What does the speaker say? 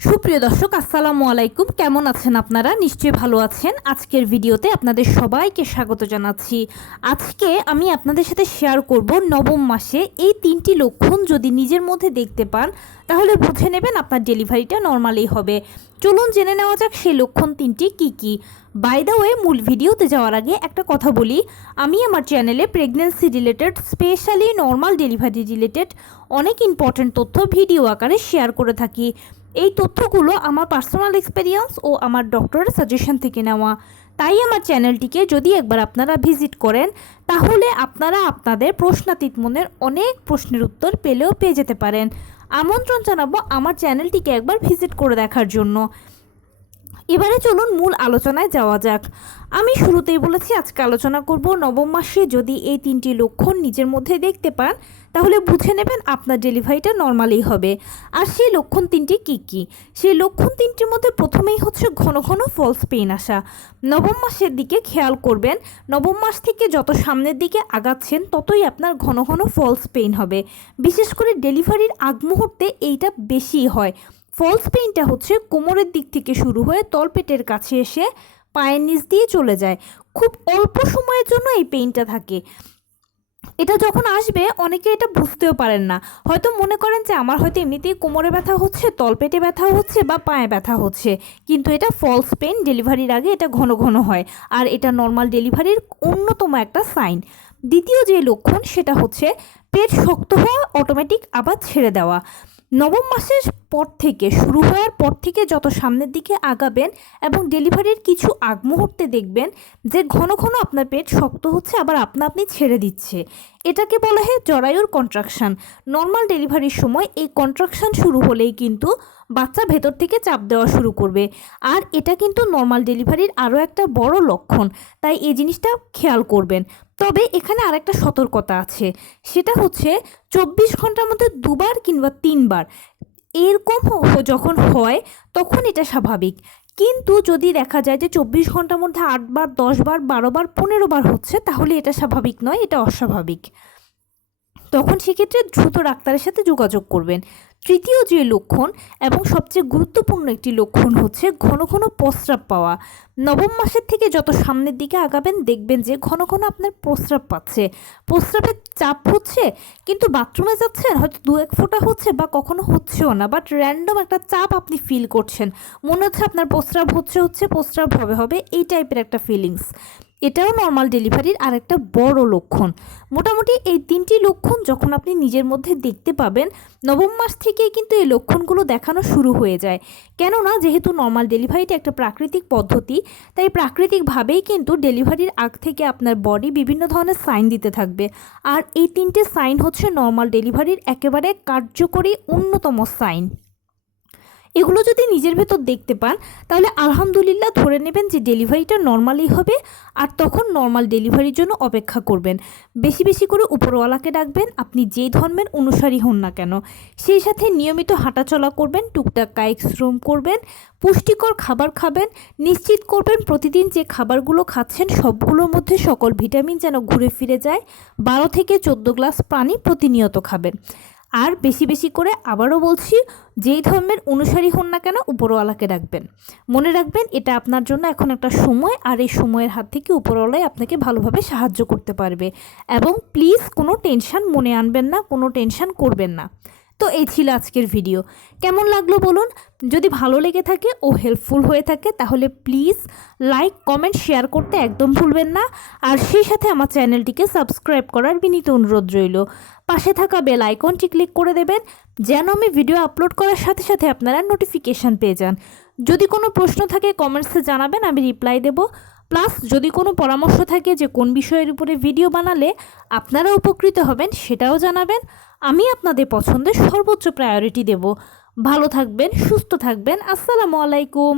সুপ্রিয় দর্শক আসসালামু আলাইকুম, কেমন আছেন আপনারা? নিশ্চয়ই ভালো আছেন। আজকের ভিডিওতে আপনাদের সবাইকে স্বাগত জানাচ্ছি। আজকে আমি আপনাদের সাথে শেয়ার করব নবম মাসে এই 3টি লক্ষণ যদি নিজের মধ্যে দেখতে পান তাহলে বুঝে নেবেন আপনার ডেলিভারিটা নর্মালি হবে। চলুন জেনে নেওয়া যাক সেই লক্ষণ 3টি কী কী। বাই দ্য ওয়ে, মূল ভিডিওতে যাওয়ার আগে একটা কথা বলি, আমি আমার চ্যানেলে pregnancy related, specially normal delivery related অনেক ইম্পর্ট্যান্ট তথ্য ভিডিও আকারে শেয়ার করে থাকি। এই তথ্যগুলো আমার পার্সোনাল এক্সপেরিয়েন্স ও আমার ডক্টরের সাজেশন থেকে নেওয়া। তাই আমার চ্যানেলটিকে যদি একবার আপনারা ভিজিট করেন তাহলে আপনারা আপনাদের প্রশ্নাতীত মনের অনেক প্রশ্নের উত্তর পেয়ে যেতে পারেন। আমন্ত্রণ জানাবো আমার চ্যানেলটিকে একবার ভিজিট করে দেখার জন্য। এবারে চলুন মূল আলোচনায় যাওয়া যাক। আমি শুরুতেই বলেছি আজকে আলোচনা করব নবম মাসে যদি এই 3টি লক্ষণ নিজের মধ্যে দেখতে পান তাহলে বুঝে নেবেন আপনার ডেলিভারিটা নর্মালি হবে। আর সেই লক্ষণ 3টি কী কী? সেই লক্ষণ 3টির মধ্যে প্রথমেই হচ্ছে ঘন ঘন ফলস পেইন আসা। নবম মাসের দিকে খেয়াল করবেন, নবম মাস থেকে যত সামনের দিকে আগাচ্ছেন ততই আপনার ঘন ঘন ফলস পেইন হবে। বিশেষ করে ডেলিভারির আগ মুহূর্তে এইটা বেশি হয়। ফলস পেইনটা হচ্ছে কোমরের দিক থেকে শুরু হয়ে তলপেটের কাছে এসে পায়ের নিচ দিয়ে চলে যায়। খুব অল্প সময়ের জন্য এই পেইনটা থাকে। এটা যখন আসবে অনেকে এটা বুঝতেও পারেন না, হয়তো মনে করেন যে আমার হয়তো এমনিতেই কোমরে ব্যথা হচ্ছে, তলপেটে ব্যথা হচ্ছে বা পায়ে ব্যথা হচ্ছে, কিন্তু এটা ফলস পেইন। ডেলিভারির আগে এটা ঘন ঘন হয় আর এটা নর্মাল ডেলিভারির অন্যতম একটা সাইন। দ্বিতীয় যে লক্ষণ সেটা হচ্ছে পেট শক্ত হওয়া, অটোমেটিক আবার ছেড়ে দেওয়া। নবম মাসের পর থেকে শুরু হওয়ার পর থেকে যত সামনের দিকে আগাবেন এবং ডেলিভারির কিছু আগ মুহূর্তে দেখবেন যে ঘন ঘন আপনার পেট শক্ত হচ্ছে আবার আপনি ছেড়ে দিচ্ছে। এটাকে বলা হয় জরায়ুর কন্ট্রাকশান। নর্মাল ডেলিভারির সময় এই কন্ট্রাকশান শুরু হলেই কিন্তু বাচ্চা ভেতর থেকে চাপ দেওয়া শুরু করবে। আর এটা কিন্তু নর্মাল ডেলিভারির আরও একটা বড় লক্ষণ, তাই এই জিনিসটা খেয়াল করবেন। তবে এখানে আরেকটা সতর্কতা আছে, সেটা হচ্ছে 24 ঘন্টার মধ্যে 2বার কিংবা 3বার এরকম যখন হয় তখন এটা স্বাভাবিক। কিন্তু যদি দেখা যায় যে 24 ঘন্টার মধ্যে 8বার, 10বার, 12বার, 15বার হচ্ছে তাহলে এটা স্বাভাবিক নয়, এটা অস্বাভাবিক। তখন সেক্ষেত্রে দ্রুত ডাক্তারের সাথে যোগাযোগ করবেন। তৃতীয় যে লক্ষণ এবং সবচেয়ে গুরুত্বপূর্ণ একটি লক্ষণ হচ্ছে ঘন ঘন প্রস্রাব পাওয়া। নবম মাসের থেকে যত সামনের দিকে আগাবেন দেখবেন যে ঘন ঘন আপনার প্রস্রাব পাচ্ছে, প্রস্রাবের চাপ হচ্ছে, কিন্তু বাথরুমে যাচ্ছেন হয়তো 2-1 ফোঁটা হচ্ছে বা কখনো হচ্ছেও না, বাট র্যান্ডম একটা চাপ আপনি ফিল করছেন, মনে হচ্ছে আপনার প্রস্রাব হচ্ছে প্রস্রাব হবে এই টাইপের একটা ফিলিংস। এটাও নর্মাল ডেলিভারির আরেকটা বড় লক্ষণ। মোটামুটি এই 3টি লক্ষণ যখন আপনি নিজের মধ্যে দেখতে পাবেন নবম মাস থেকেই কিন্তু এই লক্ষণগুলো দেখানো শুরু হয়ে যায়। কেননা যেহেতু নর্মাল ডেলিভারিটা একটা প্রাকৃতিক পদ্ধতি, তাই প্রাকৃতিকভাবেই কিন্তু ডেলিভারির আগ থেকে আপনার বডি বিভিন্ন ধরনের সাইন দিতে থাকবে। আর এই 3টে সাইন হচ্ছে নর্মাল ডেলিভারির একেবারে কার্যকরী অন্যতম সাইন। এগুলো যদি নিজের ভেতর দেখতে পান তাহলে আলহামদুলিল্লাহ ধরে নেবেন যে ডেলিভারিটা নর্মালি হবে। আর তখন নর্মাল ডেলিভারির জন্য অপেক্ষা করবেন। বেশি বেশি করে উপরওয়ালাকে ডাকবেন, আপনি যেই ধর্মের অনুসারী হন না কেন। সেই সাথে নিয়মিত হাঁটাচলা করবেন, টুকটাক কায়িক শ্রম করবেন, পুষ্টিকর খাবার খাবেন। নিশ্চিত করবেন প্রতিদিন যে খাবারগুলো খাচ্ছেন সবগুলোর মধ্যে সকল ভিটামিন যেন ঘুরে ফিরে যায়। 12 থেকে 14 গ্লাস পানি প্রতিনিয়ত খাবেন। আর বেশি বেশি করে আবারও বলছি, যেই ধর্মের অনুসারী হন না কেন উপরওয়ালাকে ডাকবেন। মনে রাখবেন এটা আপনার জন্য এখন একটা সময়, আর এই সময়ের হাত থেকে উপরওয়ালাই আপনাকে ভালোভাবে সাহায্য করতে পারবে। এবং প্লিজ কোনো টেনশন মনে আনবেন না, কোনো টেনশন করবেন না। তো এই ছিল আজকের ভিডিও। কেমন লাগলো বলুন? যদি ভালো লেগে থাকে ও হেল্পফুল হয়ে থাকে তাহলে প্লিজ লাইক, কমেন্ট, শেয়ার করতে একদম ভুলবেন না। আর সেই সাথে আমার চ্যানেলটিকে সাবস্ক্রাইব করার বিনীত অনুরোধ রইল। পাশে থাকা বেল আইকনটি ক্লিক করে দেবেন যেন আমি ভিডিও আপলোড করার সাথে সাথে আপনারা নোটিফিকেশান পেয়ে যান। যদি কোনো প্রশ্ন থাকে কমেন্টসে জানাবেন, আমি রিপ্লাই দেব। প্লাস যদি কোনো পরামর্শ থাকে যে কোন বিষয়ের উপরে ভিডিও বানালে আপনারা উপকৃত হবেন সেটাও জানাবেন। আমি আপনাদের পছন্দের সর্বোচ্চ প্রায়োরিটি দেব। ভালো থাকবেন, সুস্থ থাকবেন। আসসালামু আলাইকুম।